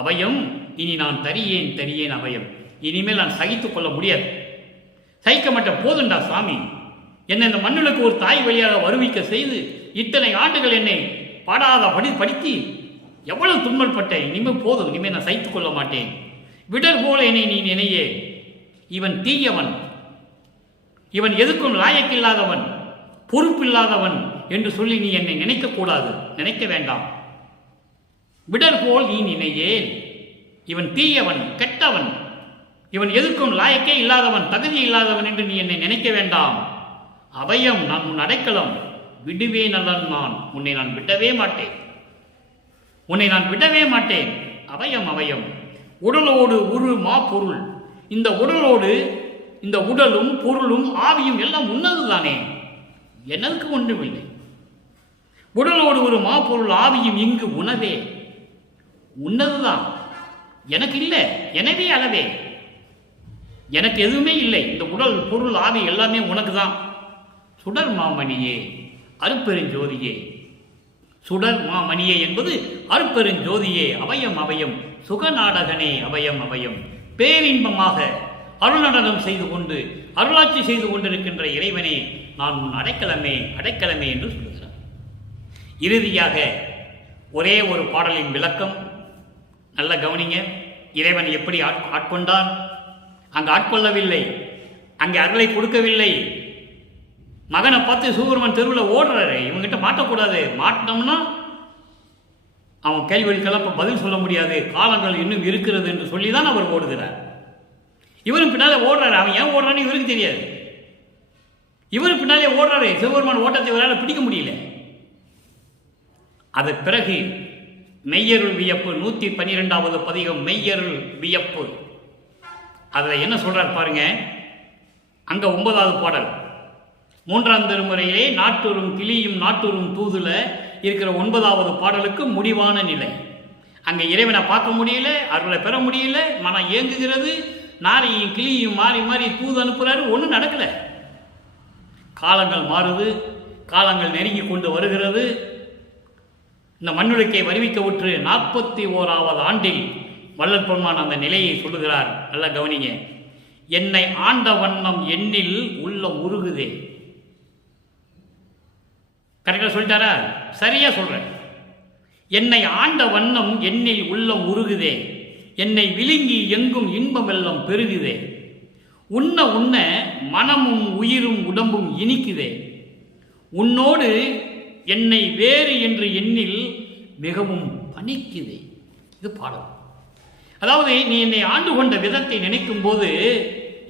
அபயம் இனி நான் தரியேன் அபயம். இனிமேல் நான் சகித்துக் கொள்ள முடியாது, சகிக்க மாட்டேன், போதுண்டா சாமி. என்னை இந்த மண்ணுக்கு ஒரு தாய் வழியாக வருவிக்க செய்து இத்தனை ஆண்டுகள் என்னை பாடாத படித்து எவ்வளவு துன்பப்பட்டேன். இனிமேல் போதும், இனிமேல் நான் சகித்துக் கொள்ள மாட்டேன். விடர் போல என்னை நீ நினையே. இவன் தீயவன், இவன் எதுக்கும் லாயக்கில்லாதவன், பொறுப்பில்லாதவன் என்று சொல்லி நீ என்னை நினைக்கக்கூடாது, நினைக்க வேண்டாம். விடர் போல் நீ நினையேன். இவன் தீயவன், கெட்டவன், இவன் எதுக்கும் லாயக்கே இல்லாதவன், தகுதி இல்லாதவன் என்று நீ என்னை நினைக்க வேண்டாம். அபயம் நான் உன் அடைக்கலம். விடுவே நல்லன் நான், உன்னை நான் விடவே மாட்டேன், உன்னை நான் விடவே மாட்டேன். அபயம் அபயம். உடலோடு உரு மா பொருள். இந்த உடலோடு இந்த உடலும் பொருளும் ஆவியும் எல்லாம் உன்னது தானே, எனக்கு ஒன்றுமில்லை. உடலோடு ஒரு மா பொருள் ஆவியும் இங்கு உணவே, உன்னதுதான், எனக்கு இல்லை, எனவே அளவே. எனக்கு எதுவுமே இல்லை. இந்த உடல் பொருள் ஆவி எல்லாமே உனக்கு தான். சுடர் மாமணியே அருட்பெருஞ்சோதியே. சுடர் மாமணியே என்பது அருட்பெருஞ்சோதியே. அபயம் அபயம். சுகநாடகனே அபயம் அபயம். பேரின்பமாக அருள்நடனம் செய்து கொண்டு அருளாட்சி செய்து கொண்டிருக்கின்ற இறைவனே நான் உன் அடைக்கலமே அடைக்கலமே என்று சொல்லுகிறார். இறுதியாக ஒரே ஒரு பாடலின் விளக்கம் நல்ல கவனிங்க. இறைவன் எப்படி ஆட்கொண்டார்? அங்கு ஆட்கொள்ளவில்லை, அங்கே அருளை கொடுக்கவில்லை. மகனை பார்த்து சூரியமன் தெருவில் ஓடுறாரு. இவங்கிட்ட மாட்டக்கூடாது, மாட்டோம்னா அவன் கேள்விகளுக்கெல்லாம் இப்போ பதில் சொல்ல முடியாது, காலங்கள் இன்னும் இருக்கிறது என்று சொல்லி தான் அவர் ஓடுகிறார். இவரும் பின்னாலே ஓடுறாரு. அவன் ஏன் ஓடுறான்னு இவருக்கு தெரியாது. இவரு பின்னாலே ஓடுறாரு. சிவபெருமான் ஓட்டத்தை இவரால் பிடிக்க முடியல. அது பிறகு மெய்யருள் வியப்பு 112வது பதிகம் மெய்யருள் வியப்பு. அதில் என்ன சொல்றார் பாருங்க. அங்க 9வது பாடல் 3ஆம் திருமுறையிலே நாட்டூரும் கிளியும் நாட்டூரும் தூதுல இருக்கிற 9வது பாடலுக்கு முடிவான நிலை. அங்கே இறைவனை பார்க்க முடியல, அருளை பெற முடியல, மனம் ஏங்குகிறது. நாரையும் கிளியும் மாறி மாறி தூது அனுப்புறாரு, ஒன்றும் நடக்கல. காலங்கள் மாறுது, காலங்கள் நெருங்கி கொண்டு வருகிறது. இந்த மண்ணுலக்கை வருவிக்க விட்டு 41வது ஆண்டில் வள்ளல் பெருமான் அந்த நிலையை சொல்லுகிறார். நல்லா கவனிங்க. என்னை ஆண்ட வண்ணம் எண்ணில் உள்ள உருகுதே. கரெக்டாக சொல்லிட்டாரா? சரியா சொல்றேன். என்னை ஆண்ட வண்ணம் எண்ணில் உள்ளம் உருகுதே. என்னை விழுங்கி எங்கும் இன்பம் வெள்ளம் பெருகுதே. உண்ண உண்ண மனமும் உயிரும் உடம்பும் இனிக்குதே. உன்னோடு என்னை வேறு என்று எண்ணில் மிகவும் பணிக்குதே. இது பாடல். அதாவது நீ என்னை ஆண்டு கொண்ட விதத்தை நினைக்கும் போது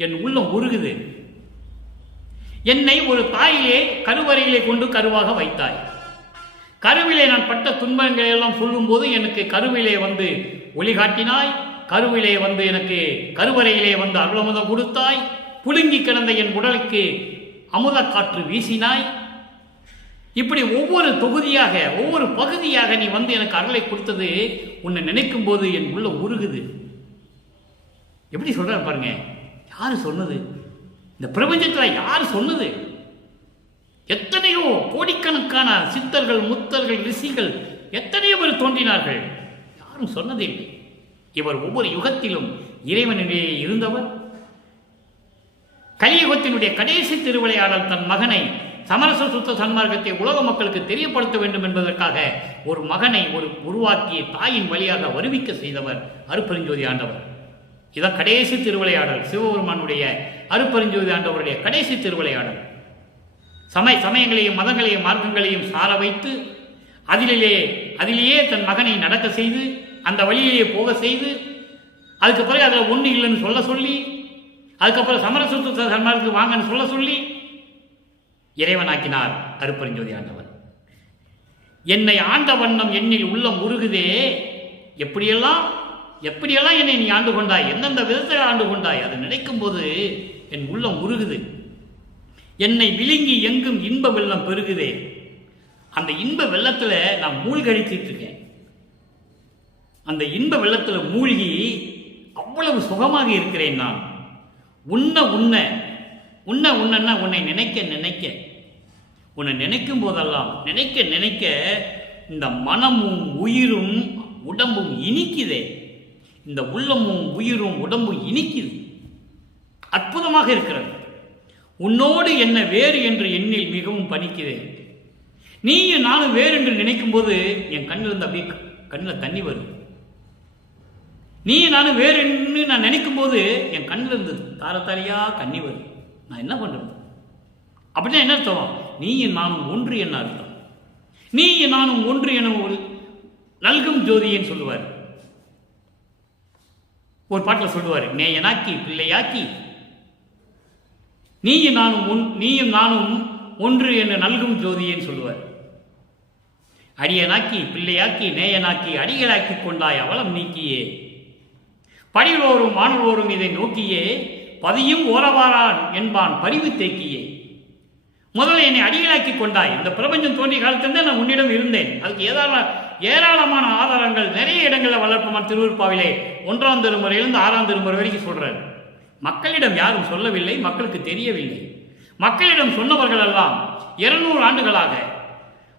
என் உள்ளம் உருகுது. என்னை ஒரு தாயிலே கருவறையிலே கொண்டு கருவாக வைத்தாய். கருவிலே நான் பட்ட துன்பங்களை எல்லாம் சொல்லும் போது எனக்கு கருவிலே வந்து ஒளி காட்டினாய். கருவிலே வந்து எனக்கு கருவறையிலே வந்து அருளமுதம் கொடுத்தாய். புழுங்கி கிடந்த என் உடலுக்கு அமுத காற்று வீசினாய். இப்படி ஒவ்வொரு தொகுதியாக ஒவ்வொரு பகுதியாக நீ வந்து எனக்கு அருளை கொடுத்தது உன்னை நினைக்கும் போது என் உள்ள உருகுது. எப்படி சொல்ற பாருங்க. யாரு சொன்னது? இந்த பிரபஞ்சத்தில் யார் சொன்னது? எத்தனையோ கோடிக்கணக்கான சித்தர்கள், முத்தர்கள், ரிஷிகள் எத்தனையோ பேர் தோன்றினார்கள். யாரும் சொன்னதே இல்லை. இவர் ஒவ்வொரு யுகத்திலும் இறைவனிடையே இருந்தவர். கலியுகத்தினுடைய கடைசி திருவிளையாடல் தன் மகனை சமரச சுத்த சன்மார்க்கத்தை உலக மக்களுக்கு தெரியப்படுத்த வேண்டும் என்பதற்காக ஒரு மகனை உருவாக்கிய தாயின் வழியாக வருவிக்க செய்தவர் அருட்பெருஞ்சோதி ஆண்டவர். இதான் கடைசி திருவிளையாடல், சிவபெருமானுடைய அருட்பெருஞ்சோதி ஆண்டவருடைய கடைசி திருவிளையாடல். சமயங்களையும் மதங்களையும் மார்க்கங்களையும் சார வைத்து அதிலேயே தன் மகனை நடக்க செய்து அந்த வழியிலேயே போக செய்து அதுக்கு பிறகு அதில் ஒன்று இல்லைன்னு சொல்ல சொல்லி அதுக்கப்புறம் சமரச சுத்த சன்மார்க்கத்துக்கு வாங்கன்னு சொல்ல சொல்லி இறைவனாக்கினார் அருட்பெருஞ்சோதி ஆண்டவர். என்னை ஆண்ட வண்ணம் எண்ணில் உள்ளம் உருகுதே, எப்படியெல்லாம் என்னை நீ ஆண்டு கொண்டாய், எந்தெந்த விதத்தில் ஆண்டு கொண்டாய், அதை நினைக்கும் போது என் உள்ளம் உருகுது. என்னை விழுங்கி எங்கும் இன்ப வெள்ளம் பெருகுதே, அந்த இன்ப வெள்ளத்தில் நான் மூழ்கடிச்சிட்டு இருக்கேன். அந்த இன்ப வெள்ளத்தில் மூழ்கி அவ்வளவு சுகமாக இருக்கிறேன். நான் உன்னை உன்னை நினைக்க உன்னை நினைக்கும் போதெல்லாம் நினைக்க இந்த மனமும் உயிரும் உடம்பும் இனிக்குதே, இந்த உள்ளமும் உயிரும் உடம்பும் இனிக்குது. அற்புதமாக இருக்கிறது. உன்னோடு என்ன வேறு என்று எண்ணில் மிகவும் பணிக்கிறேன். நீயும் நானும் வேறு என்று நினைக்கும் போது என் கண்ணிலிருந்து அப்படியே கண்ணில் தண்ணி வருது. நீ நானும் வேறு என்று நான் நினைக்கும் போது என் கண்ணிலிருந்து தாரத்தாரியா கண்ணி வருது. நான் என்ன பண்றது? அப்படின்னா என்ன அர்த்தம்? நீயும் நானும் ஒன்று என்ன அர்த்தம்? நீயும் நானும் ஒன்று என ஒரு நல்கும் ஜோதின்னு சொல்லுவார். ஒரு பாட்டில் சொல்லுவார், நேயனாக்கி பிள்ளையாக்கி நீயும் நானும் ஒன்று என நல்கும் ஜோதின்னு சொல்லுவார். அடியனாக்கி பிள்ளையாக்கி நேயனாக்கி அடிகளாக்கி கொண்டாய் அவலம் நீக்கியே, படிகளோரும் மாணவரோரும் இதை நோக்கியே பதியும் ஓரவாரான் என்பான் பரிவு தேக்கியே. முதல்ல என்னை அடிகளாக்கி கொண்டாய். இந்த பிரபஞ்சம் தோன்றிய காலத்திலிருந்து நான் உன்னிடம் இருந்தேன். அதுக்கு ஏராளமான ஆதாரங்கள் நிறைய இடங்களில் வளர்ப்பமான திருவிற்பாவிலே 1ஆம் திருமுறையிலிருந்து 6ஆம் திருமுறை வரைக்கும் சொல்றாரு. மக்களிடம் யாரும் சொல்லவில்லை, மக்களுக்கு தெரியவில்லை. மக்களிடம் சொன்னவர்கள் எல்லாம் 200 ஆண்டுகளாக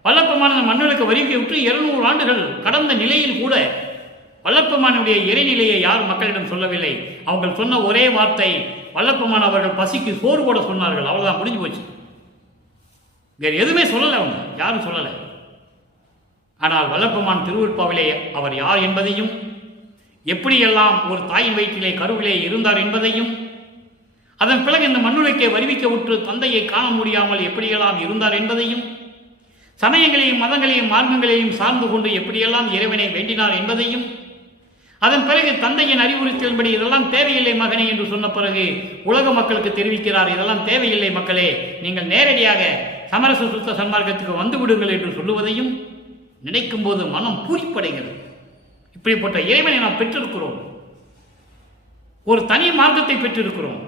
வல்லப்பமான மன்னனுக்கு வருகை விட்டு 200 ஆண்டுகள் கடந்த நிலையில் கூட வல்லப்பமானுடைய இறைநிலையை யாரும் மக்களிடம் சொல்லவில்லை. அவங்க சொன்ன ஒரே வார்த்தை, வல்லப்பமான அவர்கள் பசிக்கு சோறு போட சொன்னார்கள். அவ்வளவுதான், முடிஞ்சு போச்சு. வேறு எதுவுமே சொல்லலை, அவங்க யாரும் சொல்லலை. ஆனால் வல்லப்பமான் திருவிற்பாவிலே அவர் யார் என்பதையும், எப்படியெல்லாம் ஒரு தாயின் வயிற்றிலே கருவிலே இருந்தார் என்பதையும், அதன் பிறகு இந்த மண்ணுலகை வருவிக்க உற்று தந்தையை காண முடியாமல் எப்படியெல்லாம் இருந்தார் என்பதையும், சமயங்களையும் மதங்களையும் மார்க்கங்களையும் சார்ந்து கொண்டு எப்படியெல்லாம் இறைவனை வேண்டினார் என்பதையும், அதன் பிறகு தந்தையின் அறிவுறுத்தலின்படி இதெல்லாம் தேவையில்லை மகனே என்று சொன்ன பிறகு உலக மக்களுக்கு தெரிவிக்கிறார், இதெல்லாம் தேவையில்லை மக்களே, நீங்கள் நேரடியாக சமரச சுத்த சன்மார்க்கத்துக்கு வந்து விடுங்கள் என்று சொல்லுவதையும் நினைக்கும் போது மனம் பூரிப்படைகிறது. இப்படிப்பட்ட இறைவனை நாம் பெற்றிருக்கிறோம். ஒரு தனி மார்க்கத்தை பெற்றிருக்கிறோம்.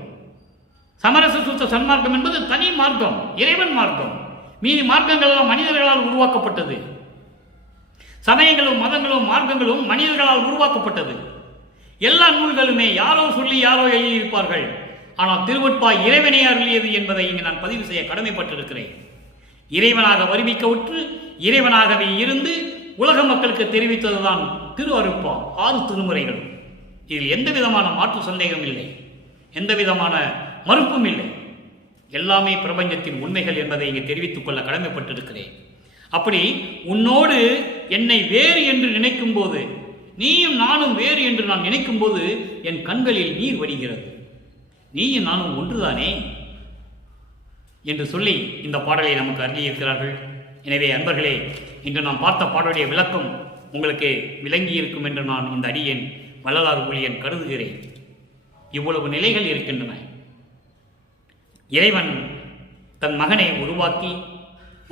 சமரச சுத்த சன்மார்க்கம் என்பது தனி மார்க்கம், இறைவன் மார்க்கம். மீதி மார்க்கங்கள் எல்லாம் மனிதர்களால் உருவாக்கப்பட்டது. சமயங்களும் மதங்களும் மார்க்கங்களும் மனிதர்களால் உருவாக்கப்பட்டது. எல்லா நூல்களுமே யாரோ சொல்லி யாரோ எழுதியிருப்பார்கள். ஆனால் திருவொற்பா இறைவனே அருளியது என்பதை இங்கு நான் பதிவு செய்ய கடமைப்பட்டிருக்கிறேன். இறைவனாக வருவிக்க உற்று இறைவனாகவே இருந்து உலக மக்களுக்கு தெரிவித்ததுதான் திரு அருட்பா 6 திருமுறைகள். இதில் எந்த விதமான மாற்று சந்தேகம் இல்லை, எந்த விதமான மறுப்பும் இல்லை. எல்லாமே பிரபஞ்சத்தின் உண்மைகள் என்பதை இங்கு தெரிவித்துக் கொள்ள கடமைப்பட்டிருக்கிறேன். அப்படி உன்னோடு என்னை வேறு என்று நினைக்கும் போது, நீயும் நானும் வேறு என்று நான் நினைக்கும் போது என் கண்களில் நீர் வடிகிறது. நீயும் நானும் ஒன்றுதானே என்று சொல்லி இந்த பாடலை நமக்கு அருளியிருக்கிறார்கள். எனவே அன்பர்களே, இன்று நாம் பார்த்த பாடலுடைய விளக்கம் உங்களுக்கு விளங்கி இருக்கும் என்று நான் இந்த அடியேன் வள்ளலார் ஊழியன் கருதுகிறேன். இவ்வளவு நிலைகள் இருக்கின்றன. இறைவன் தன் மகனை உருவாக்கி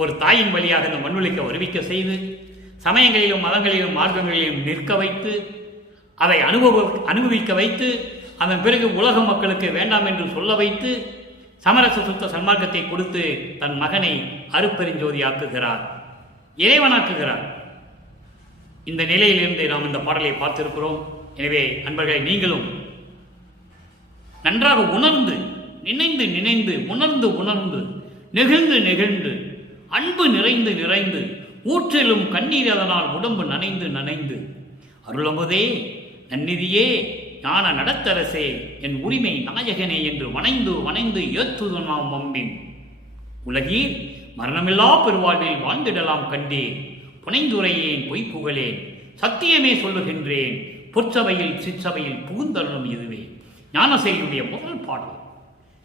ஒரு தாயின் வழியாக இந்த மண்ணுலகை வருவிக்க செய்து சமயங்களிலும் மதங்களிலும் மார்க்கங்களிலும் நிற்க வைத்து அதை அனுபவிக்க வைத்து அதன் பிறகு உலக மக்களுக்கு வேண்டாம் என்று சொல்ல வைத்து சமரச சுத்த சன்மார்க்கத்தை கொடுத்து தன் மகனை அருட்பெருஞ்சோதி ஆக்குகிறார், இறைவனாக்குகிறார். இந்த நிலையிலிருந்து நாம் இந்த பாடலை பார்த்திருக்கிறோம். எனவே அன்பர்களை, நீங்களும் நன்றாக உணர்ந்து நினைந்து நினைந்து உணர்ந்து உணர்ந்து நெகிழ்ந்து நெகிழ்ந்து அன்பு நிறைந்து நிறைந்து ஊற்றிலும் கண்ணீர் அதனால் உடம்பு நனைந்து நனைந்து அருளமுதே நன்னிதியே ஞான நடத்தரசே என் உரிமை நாயகனே என்று வணைந்து வணைந்து ஏத்துது நாம் வம்பின் உலகீர் மரணமில்லா பெருவாழ்வில் வாழ்ந்திடலாம் கண்டேன் புனைந்துரையேன் பொய்ப்புகளேன் சத்தியமே சொல்லுகின்றேன் பொற்சபையில் சிற்சபையில் புகுந்தருளும் இதுவே. ஞானசேரியுடைய முதல் பாடல்.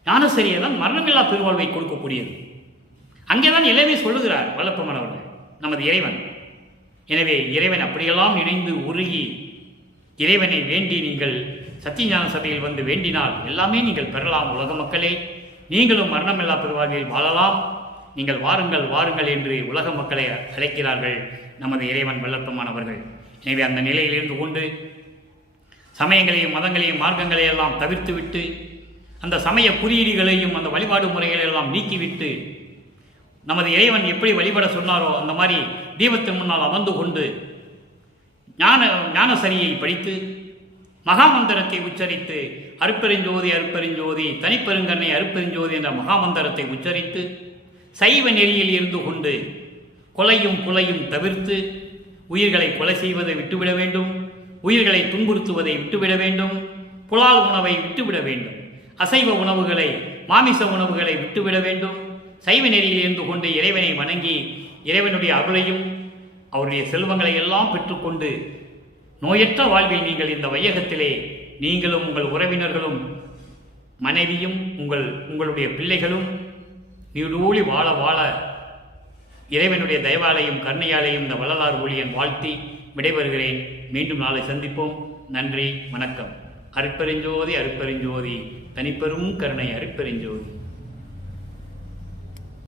ஞானசேரியை தான் மரணமில்லா பெருவாழ்வை கொடுக்கக்கூடியது. அங்கேதான் எல்லாமே சொல்லுகிறார் வல்லப்பமன் அவர்கள், நமது இறைவன். எனவே இறைவன் அப்படியெல்லாம் நினைந்து உருகி இறைவனை வேண்டி நீங்கள் சத்தியஞான சபையில் வந்து வேண்டினால் எல்லாமே நீங்கள் பெறலாம். உலக மக்களே, நீங்களும் மரணமில்லா பெருவாழ்வில் வாழலாம். நீங்கள் வாருங்கள் வாருங்கள் என்று உலக மக்களை அழைக்கிறார்கள் நமது இறைவன் வல்லப்பமானவர்கள். எனவே அந்த நிலையில் இருந்து கொண்டு சமயங்களையும் மதங்களையும் மார்க்கங்களையும் எல்லாம் தவிர்த்துவிட்டு அந்த சமய குறியீடுகளையும் அந்த வழிபாடு முறைகளை எல்லாம் நீக்கிவிட்டு நமது இறைவன் எப்படி வழிபட சொன்னாரோ அந்த மாதிரி தீபத்தின் முன்னால் அமர்ந்து கொண்டு ஞானசரியை படித்து மகாமந்திரத்தை உச்சரித்து அருட்பெருஞ்சோதி அருட்பெருஞ்சோதி தனிப்பெருங்கண்ணை அருட்பெருஞ்சோதி என்ற மகாமந்திரத்தை உச்சரித்து சைவ நெறியில் இருந்து கொண்டு கொலையும் புலையும் தவிர்த்து உயிர்களை கொலை செய்வதை விட்டுவிட வேண்டும், உயிர்களை துன்புறுத்துவதை விட்டுவிட வேண்டும், புலால் உணவை விட்டுவிட வேண்டும், அசைவ உணவுகளை மாமிச உணவுகளை விட்டுவிட வேண்டும். சைவ நெறியில் இருந்து கொண்டு இறைவனை வணங்கி இறைவனுடைய அருளையும் அவருடைய செல்வங்களை எல்லாம் பெற்றுக்கொண்டு நோயற்ற வாழ்வில் நீங்கள் இந்த வையகத்திலே நீங்களும் உங்கள் உறவினர்களும் மனைவியும் உங்களுடைய பிள்ளைகளும் நீடூழி வாழ வாழ இறைவனுடைய தயவாலையும் கருணையாலையும் இந்த வள்ளலார் ஊழியன் வாழ்த்தி விடைபெறுகிறேன். மீண்டும் நாளை சந்திப்போம். நன்றி, வணக்கம். அருட்பெருஞ்சோதி அருட்பெருஞ்சோதி தனிப்பெரும் கருணை அருட்பெருஞ்சோதி.